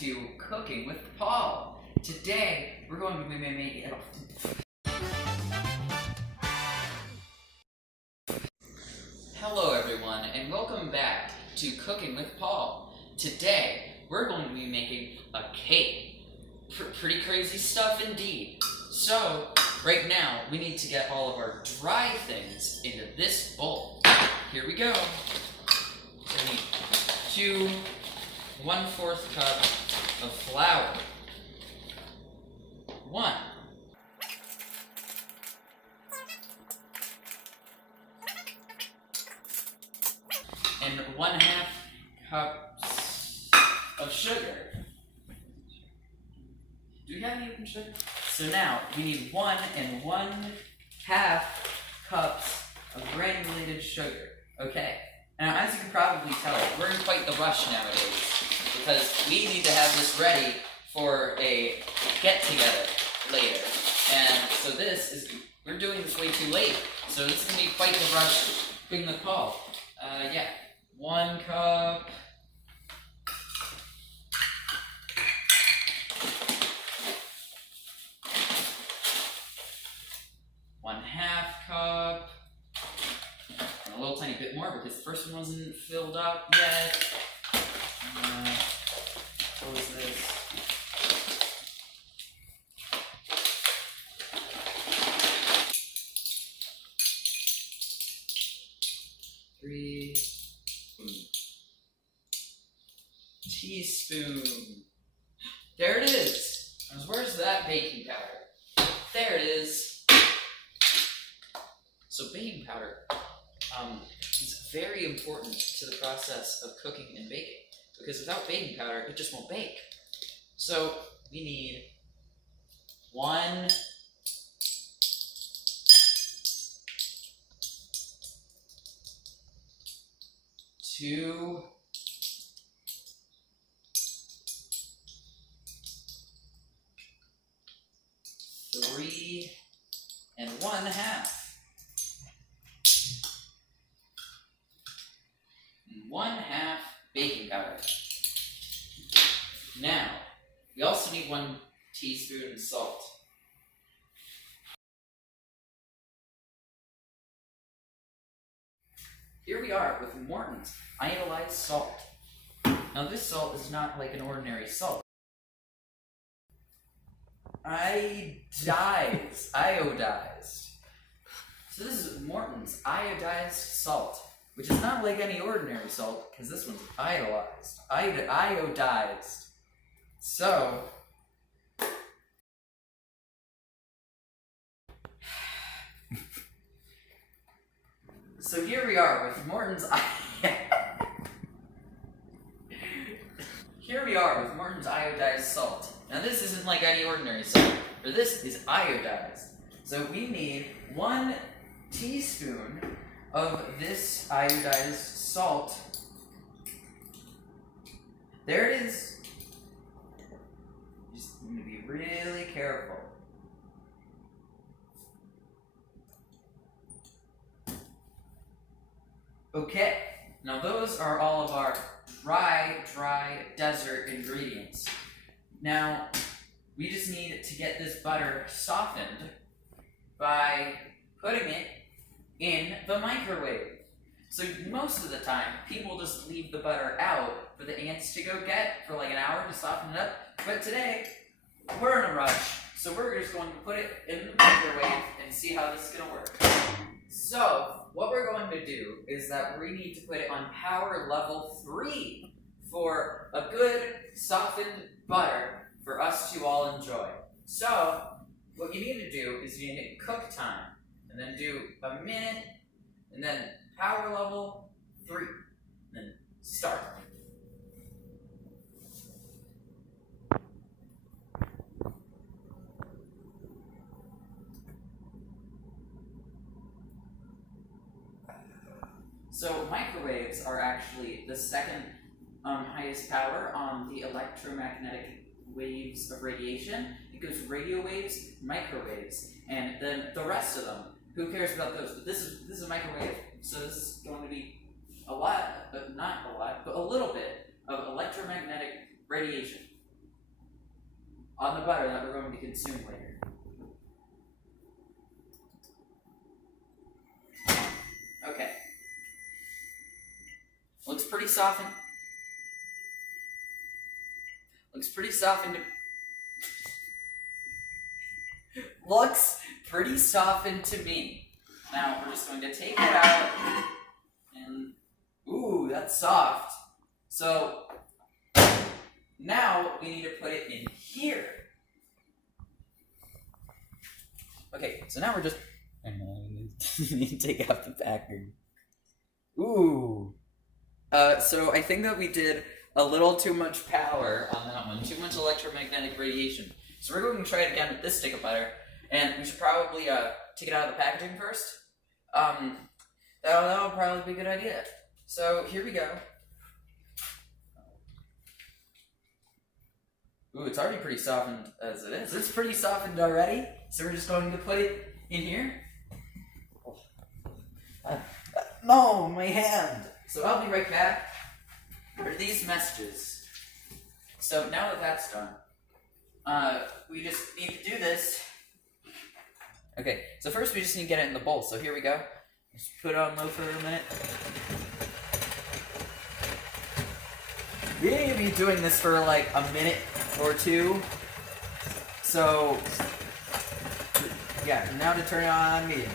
to Cooking with Paul. Today, we're going to be making... Hello everyone, and welcome back to Cooking with Paul. Today, we're going to be making a cake. Pretty crazy stuff indeed. So, right now, we need to get all of our dry things into this bowl. Here we go. So we need 2 1/4 cup of flour. 1. And 1/2 cups of sugar. Do we have any open sugar? So now, we need 1 1/2 cups of granulated sugar. Okay. Now, as you can probably tell, we're in quite the rush nowadays because we need to have this ready for a get-together later. And so we're doing this way too late. So this is going to be quite the rush Cooking with Paul. Yeah. 1 cup. 1/2 cup. And a little tiny bit more because the first one wasn't filled up yet. What was this? 3 teaspoon. There it is. Where's that baking powder? There it is. So baking powder is very important to the process of cooking and baking because without baking powder, it just won't bake. So we need 1 2 3 and 1/2. 1/2 baking powder. Now, we also need 1 teaspoon of salt. Here we are with Morton's iodized salt. Now this salt is not like an ordinary salt. Iodized. So this is Morton's iodized salt, which is not like any ordinary salt, because this one's iodized. So, here we are with Morton's iodized salt. Now this isn't like any ordinary salt, for this is iodized. So we need 1 teaspoon of this iodized salt. There it is. Just need to be really careful. Okay, now those are all of our dry desert ingredients. Now, we just need to get this butter softened by putting it in the microwave. So most of the time, people just leave the butter out for the ants to go get for like an hour to soften it up. But today, we're in a rush, so we're just going to put it in the microwave and see how this is going to work. So, what we're going to do is that we need to put it on power level 3 for a good softened butter for us to all enjoy. So, what you need to do is you need to hit cook time, and then do a minute, and then power level 3, and then start. So microwaves are actually the second highest power on the electromagnetic waves of radiation. It goes radio waves, microwaves, and then the rest of them. Who cares about those? But this is a microwave, so this is going to be a lot, but not a lot, but a little bit of electromagnetic radiation. on the butter that we're going to consume later. Okay. Looks pretty softened. Looks pretty softened. Looks pretty softened to me. Now we're just going to take it out and ooh, that's soft. So now we need to put it in here. Okay, so now we're just need to take out the packaging. Ooh. So I think that we did a little too much power on that one, too much electromagnetic radiation. So we're going to try it again with this stick of butter, and we should probably take it out of the packaging first. That'll probably be a good idea. So here we go. Ooh, it's already pretty softened as it is. It's pretty softened already, so we're just going to put it in here. No, my hand! So I'll be right back for these messages. So now that that's done, we just need to do this. Okay, so first we just need to get it in the bowl. So here we go. Just put it on low for a minute. We need to be doing this for like a minute or two. So, yeah, now to turn it on medium.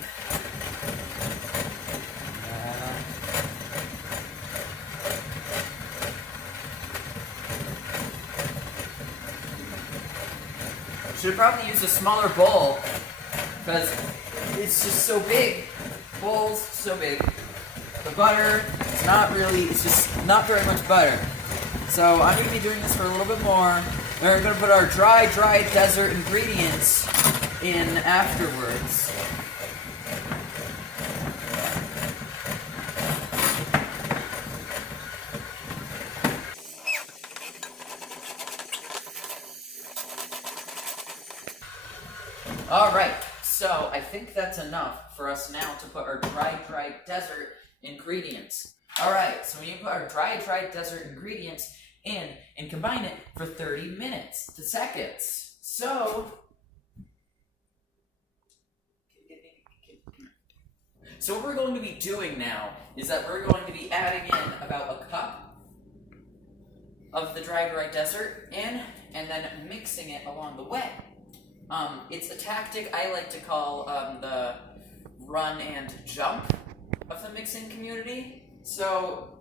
Should probably use a smaller bowl because it's just so big. Bowl's so big. The butter, it's just not very much butter. So I'm going to be doing this for a little bit more. We're going to put our dry desert ingredients in afterwards. Alright, so I think that's enough for us now to put our dry desert ingredients. Alright, so we need to put our dry desert ingredients in and combine it for 30 minutes to seconds. So what we're going to be doing now is that we're going to be adding in about a cup of the dry desert in and then mixing it along the way. It's a tactic I like to call the run and jump of the mixing community. So,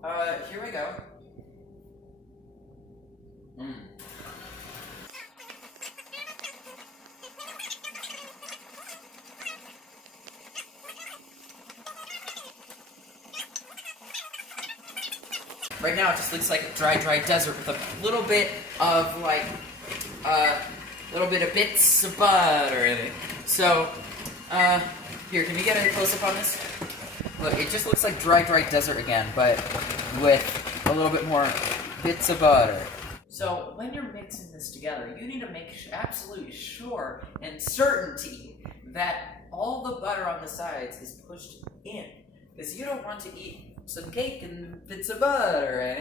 here we go. Right now it just looks like a dry desert with a little bit of like, bits of butter in it. So, here, can you get a close-up on this? Look, it just looks like dry desert again, but with a little bit more bits of butter. So, when you're mixing this together, you need to make absolutely sure and certainty that all the butter on the sides is pushed in. Because you don't want to eat some cake and bits of butter in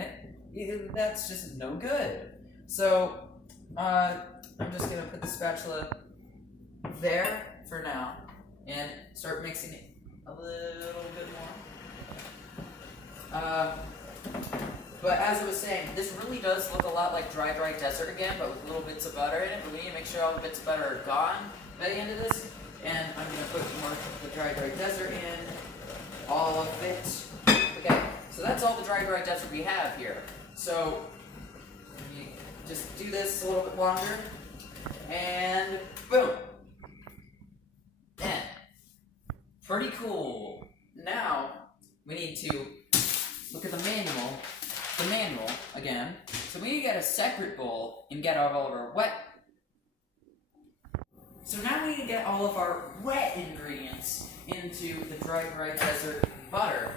it. That's just no good. So, I'm just going to put the spatula there for now and start mixing it a little bit more. But as I was saying, this really does look a lot like dry desert again, but with little bits of butter in it. But we need to make sure all the bits of butter are gone by the end of this. And I'm going to put more of the dry desert in, all of it. Okay, so that's all the dry desert we have here. So you just do this a little bit longer, and boom. And pretty cool. Now we need to look at the manual again. So we need to get a separate bowl and get all of our wet. So now we need to get all of our wet ingredients into the dry desert butter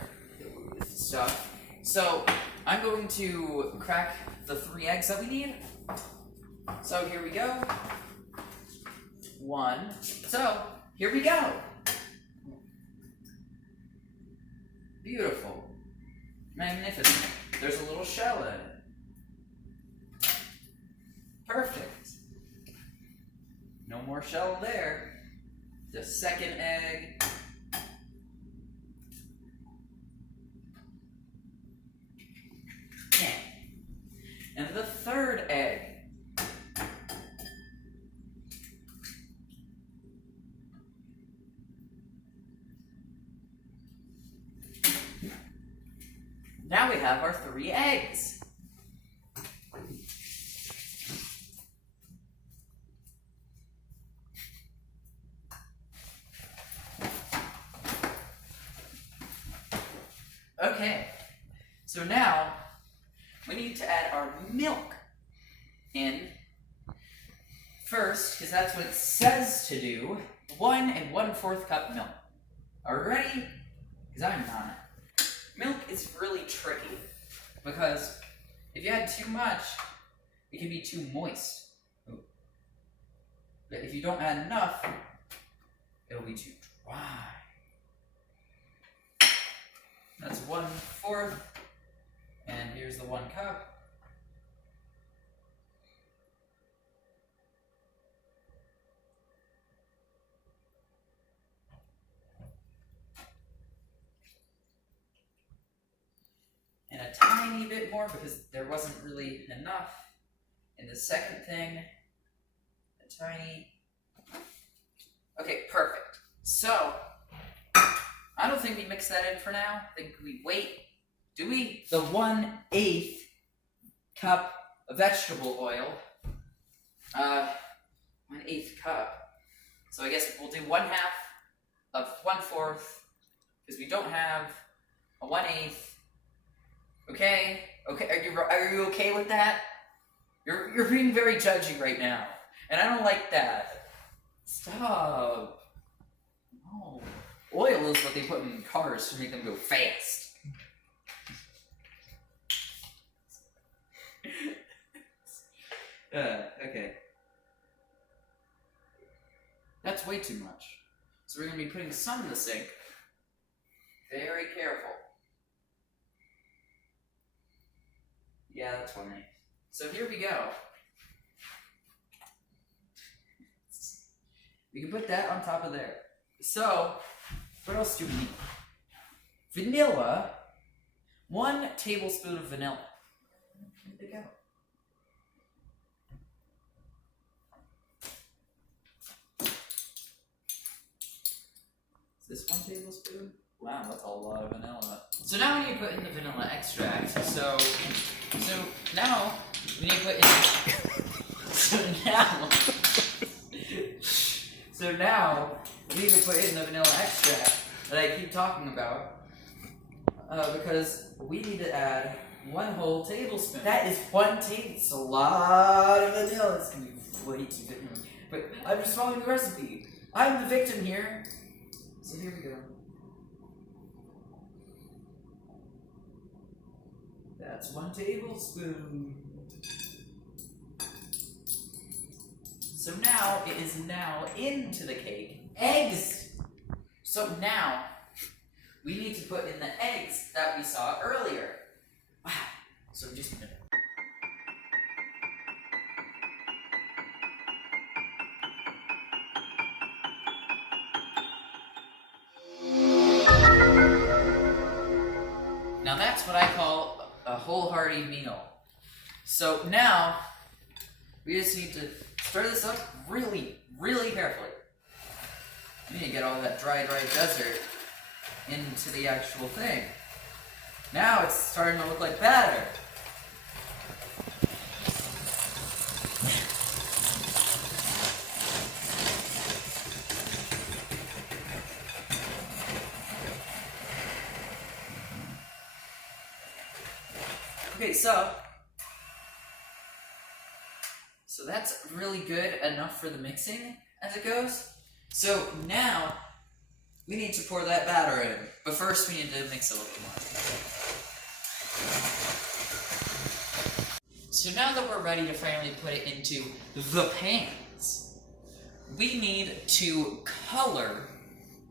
stuff. So I'm going to crack the 3 eggs that we need. So here we go. 1. So here we go. Beautiful. Magnificent. There's a little shell in it. Perfect. no more shell there. The second egg. And the third egg. Now we have our 3 eggs. Okay, so now we need to add our milk in first, because that's what it says to do. 1 1/4 cup milk. Are you ready? Because I'm not. Milk is really tricky, because if you add too much, it can be too moist. But if you don't add enough, it'll be too dry. That's 1/4, and here's the 1 cup. And a tiny bit more because there wasn't really enough. And the second thing, a tiny. Okay, perfect. So, I don't think we mix that in for now. I think we wait. Do we? The 1/8 cup of vegetable oil. 1/8 cup. So I guess we'll do 1/2 of 1/4 because we don't have a 1/8. Okay. Okay. Are you okay with that? You're being very judgy right now, and I don't like that. Stop. No. Oil is what they put in cars to make them go fast. Okay. That's way too much. So we're going to be putting some in the sink. Very careful. Yeah, that's 1/8. So here we go. We can put that on top of there. So, what else do we need? Vanilla. 1 tablespoon of vanilla. Where'd it go? Is this 1 tablespoon? Wow, that's a lot of vanilla. So now we need to put in the vanilla extract. So now we need to put in. So now we need to put in the vanilla extract that I keep talking about, because we need to add 1 whole tablespoon. That is 1 tablespoon. It's a lot of vanilla. It's gonna be way too good. But I'm just following the recipe. I'm the victim here. So here we go. That's 1 tablespoon. So now it is now into the cake. Eggs! So now we need to put in the eggs that we saw earlier. Wow. So just a minute. Now that's what I call a wholehearted meal. So now we just need to stir this up really, really carefully. We need to get all that dry dessert into the actual thing. Now it's starting to look like batter. Okay, so that's really good enough for the mixing as it goes. So now we need to pour that batter in, but first we need to mix it a little more. So now that we're ready to finally put it into the pans, we need to color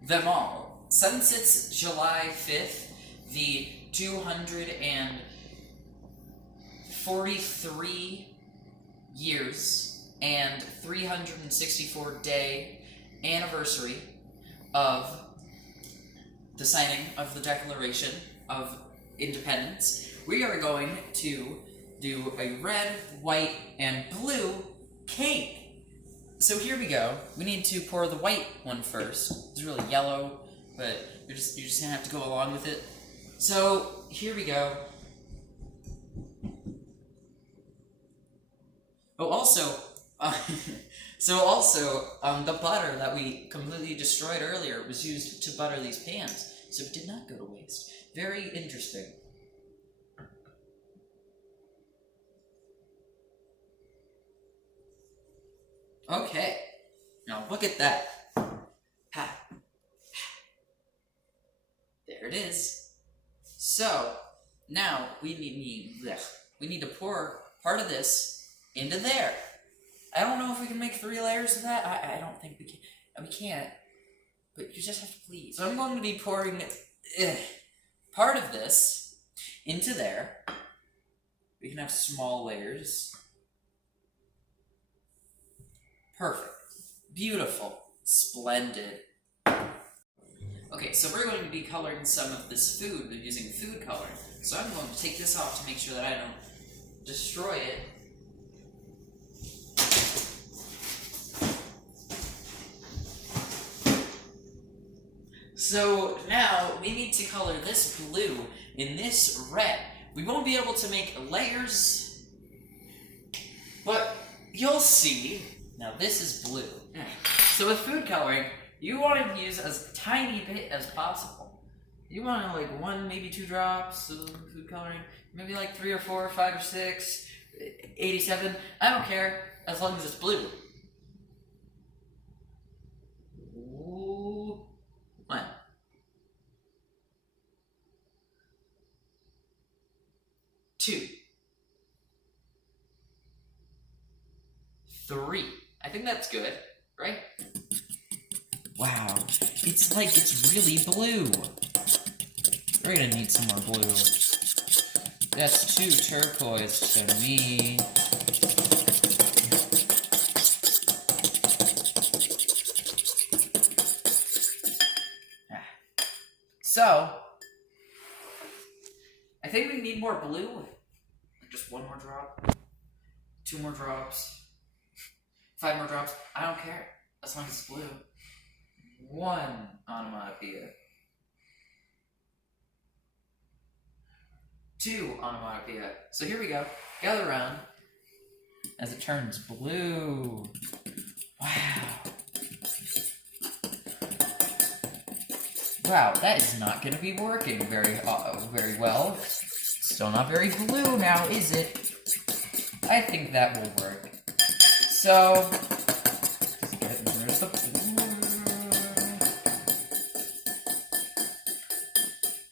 them all. Since it's July 5th, the 243 years and 364-day anniversary of the signing of the Declaration of Independence, we are going to do a red, white, and blue cake. So here we go. We need to pour the white one first. It's really yellow, but you're just gonna have to go along with it. So here we go. Oh, also, the butter that we completely destroyed earlier was used to butter these pans, so it did not go to waste. Very interesting. Okay, now look at that. Ha. There it is. So now we need to pour part of this into there. I don't know if we can make 3 layers of that. I don't think we can. We can't. But you just have to please. So I'm going to be pouring part of this into there. We can have small layers. Perfect. Beautiful. Splendid. Okay, so we're going to be coloring some of this food using food coloring. So I'm going to take this off to make sure that I don't destroy it. So now we need to color this blue in this red. We won't be able to make layers, but you'll see. Now this is blue. So with food coloring, you want to use as tiny bit as possible. You want to like 1, maybe 2 drops of food coloring, maybe like 3 or 4 or 5 or 6, 87. I don't care as long as it's blue. Ooh. 1. 2. 3. I think that's good, right? Wow, it's like it's really blue. We're gonna need some more blue. That's too turquoise to me. So, I think we need more blue. Just 1 more drop, 2 more drops, 5 more drops. I don't care, as long as it's blue. 1 onomatopoeia. 2 onomatopoeia. So here we go. Gather around as it turns blue. Wow. Wow, that is not going to be working very well. Still not very blue now, is it? I think that will work. So, just get rid of the blue.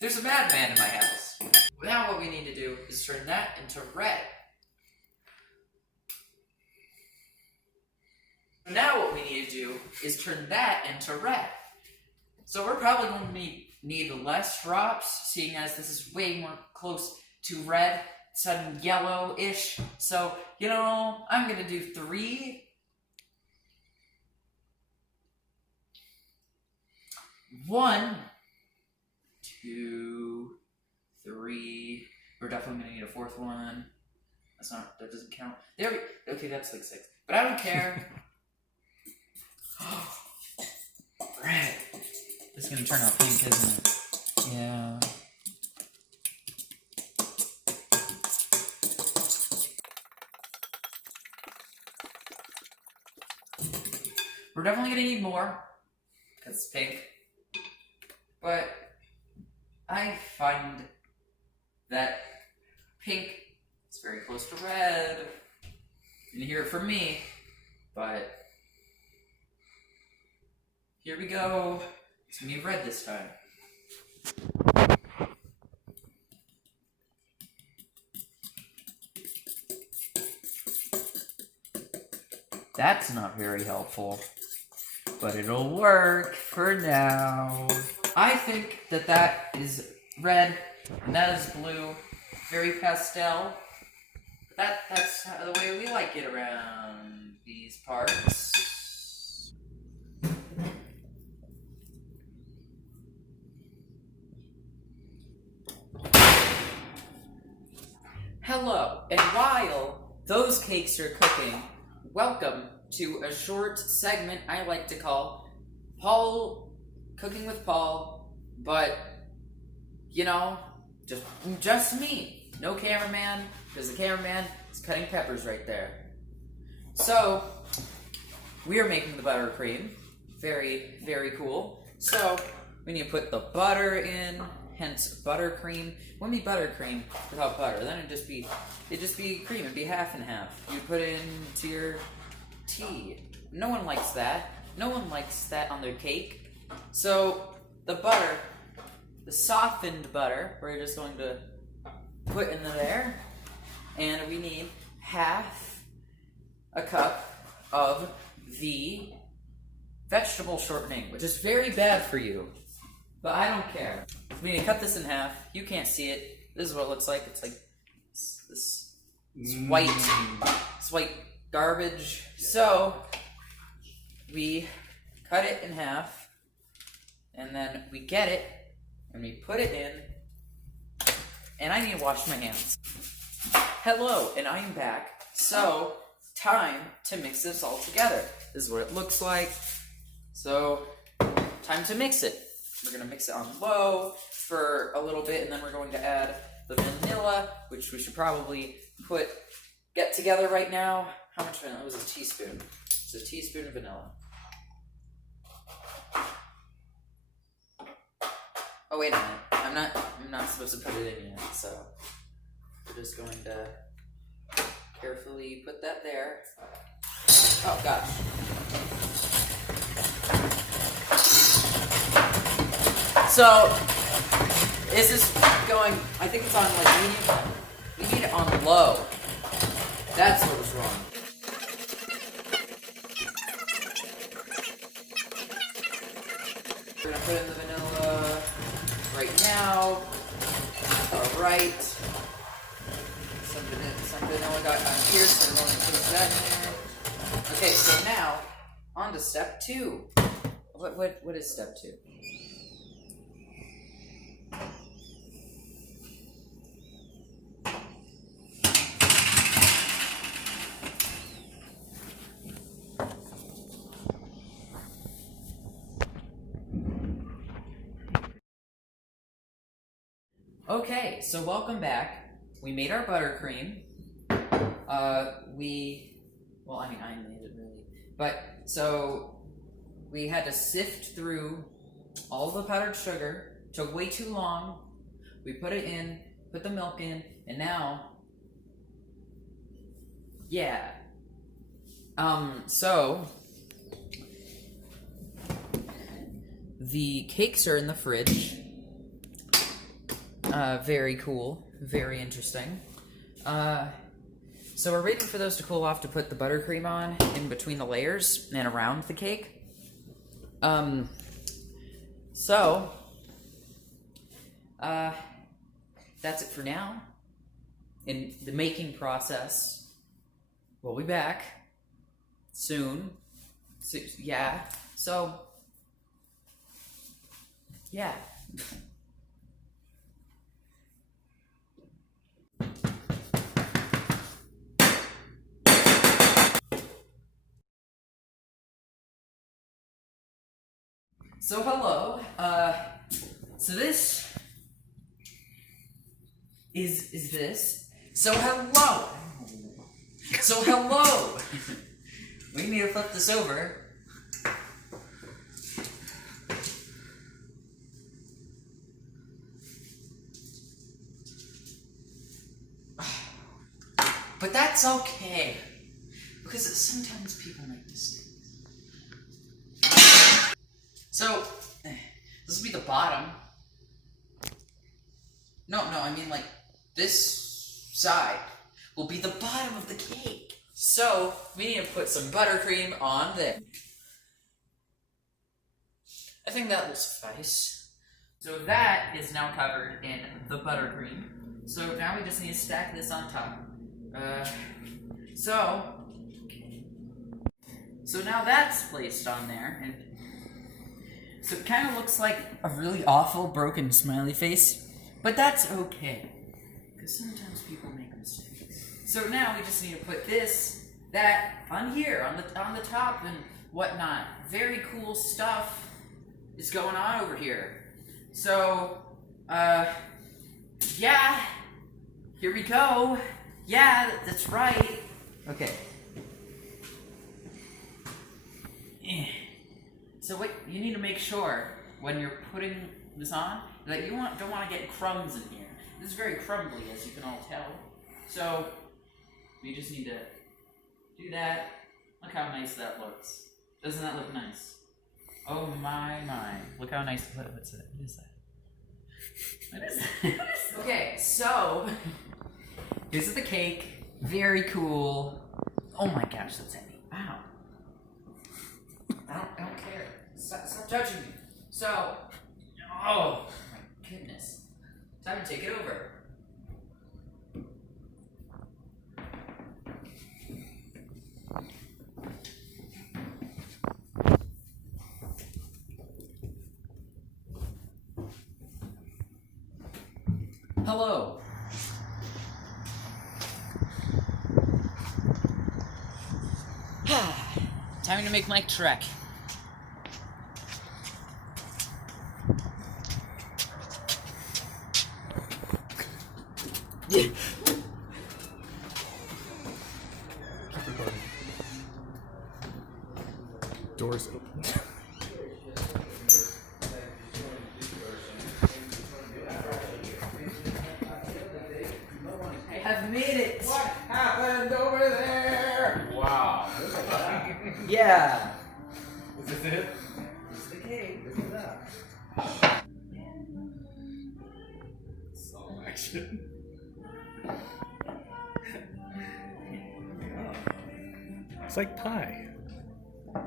There's a madman in my house. Now what we need to do is turn that into red. Now what we need to do is turn that into red. So we're probably going to need less drops, seeing as this is way more close to red, some yellow-ish. So, you know, I'm going to do 3. 1, 2, 3. We're definitely going to need a 4th one. That doesn't count. There we, okay, that's like 6. But I don't care. Red. This is going to turn out pink, isn't it? Yeah. We're definitely going to need more, because it's pink. But I find that pink is very close to red. You didn't hear it from me, but here we go. It's going to be red this time. That's not very helpful, but it'll work for now. I think that is red, and that is blue. Very pastel. That's the way we like it around these parts. Hello, and while those cakes are cooking, welcome to a short segment I like to call Paul Cooking with Paul, but, you know, just me. No cameraman, because the cameraman is cutting peppers right there. So, we are making the buttercream. Very, very cool. So, we need to put the butter in, hence buttercream. It wouldn't be buttercream without butter. Then it'd just be cream. It'd be half and half. You put it into your tea. No one likes that. No one likes that on their cake. So, the butter, the softened butter, we're just going to put in there. And we need half a cup of the vegetable shortening, which is very bad for you. But I don't care. We need to cut this in half. You can't see it. This is what it looks like. It's like this white garbage. So we cut it in half, and then we get it, and we put it in, and I need to wash my hands. Hello, and I am back. So, time to mix this all together. This is what it looks like. So, time to mix it. We're going to mix it on low for a little bit, and then we're going to add the vanilla, which we should probably get together right now. How much vanilla? It was a teaspoon. It's a teaspoon of vanilla. Oh, wait a minute. I'm not supposed to put it in yet, so we're just going to carefully put that there. Oh, gosh. So, this is going, I think it's on like medium. We need it on low. That's what was wrong. We're gonna put in the vanilla right now. Alright. Some vanilla got on here, so we're going to put that in there. Okay, so now, on to step 2. What is step 2? Okay, so welcome back. We made our buttercream. I made it really. But, so, we had to sift through all the powdered sugar. Took way too long. We put it in, put the milk in, and now, yeah. So, the cakes are in the fridge. Very cool. Very interesting. So we're waiting for those to cool off to put the buttercream on in between the layers and around the cake. That's it for now. In the making process, we'll be back soon. Yeah. So hello, so this is this. So hello! We need to flip this over. But that's okay, because sometimes people make mistakes. So, this will be the bottom. No, I mean like this side will be the bottom of the cake. So, we need to put some buttercream on there. I think that will suffice. So that is now covered in the buttercream. So now we just need to stack this on top. So, So now that's placed on there, and so it kind of looks like a really awful broken smiley face, but that's okay, because sometimes people make mistakes. So now we just need to put that on here, on the top and whatnot. Very cool stuff is going on over here. So, yeah, here we go. Yeah, that's right. Okay. So what you need to make sure when you're putting this on that you don't want to get crumbs in here. This is very crumbly, as you can all tell. So we just need to do that. Look how nice that looks. Doesn't that look nice? Oh my. Look how nice. What's it? What is that? What is that? Okay, so this is the cake. Very cool. Oh my gosh, that's heavy. Ow. I don't care. Stop touching me. So, oh my goodness. Time to take it over. Hello. Time to make my trek. Keep recording. Doors open. I have made it. What happened over there? Wow. Yeah. Is this it? This is the cake. Look at that. Slow action. It's like pie. I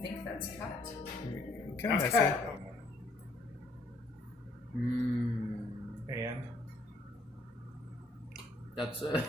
think that's cut. Kind of messy. Mmm. And That's it.